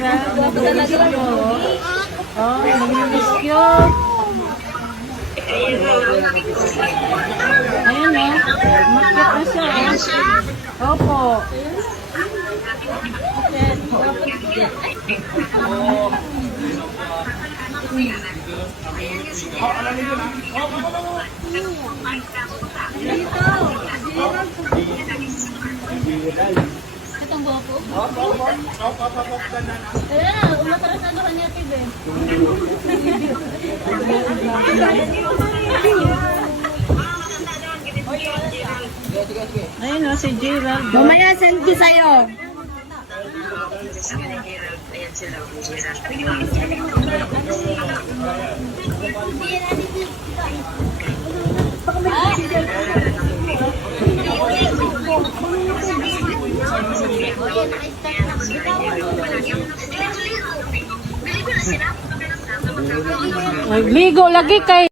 Grabe talaga yun. Oh, namimiss nyo. Ayan o. Makit na siya. Opo. Dito. Dito ang boko? Opo, opo. Opo, opo, opo. Kaya na, umataras ang doon niya, Tibe. Ayun o, si Gerald. Mamaya, send ko sa'yo. Ayan sila. Baka may Nagligo lagi kay